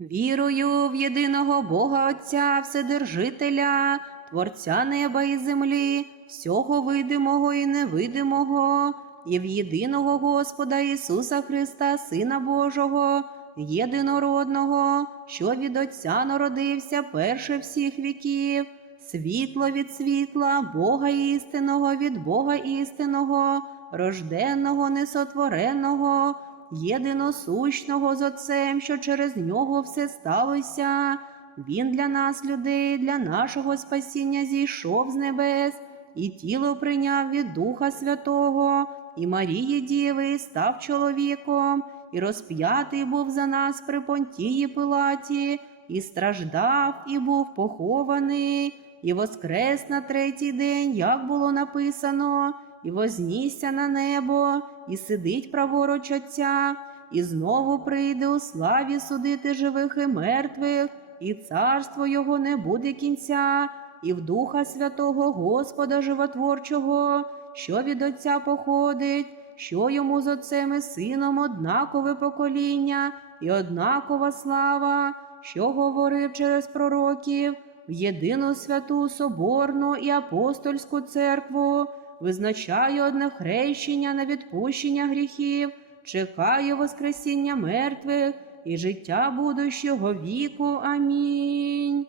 Вірую в єдиного Бога Отця Вседержителя, Творця неба і землі, всього видимого і невидимого, і в єдиного Господа Ісуса Христа, Сина Божого, єдинородного, що від Отця народився перше всіх віків, світло від світла, Бога істинного від Бога істинного, рожденного, несотвореного, єдиносущного з Отцем, що через нього все сталося. Він для нас, людей, для нашого спасіння зійшов з небес, і тіло прийняв від Духа Святого, і Марії Діви став чоловіком, і розп'ятий був за нас при понтії Пилаті, і страждав, і був похований, і воскрес на третій день, як було написано, і вознісся на небо, і сидить праворуч Отця, і знову прийде у славі судити живих і мертвих, і царство його не буде кінця, і в Духа Святого Господа Животворчого, що від Отця походить, що йому з Отцем і Сином однакове покоління і однакова слава, що говорив через пророків, в єдину святу Соборну і апостольську церкву, визначаю одне хрещення на відпущення гріхів, чекаю Воскресіння мертвих і життя будущого віку. Амінь.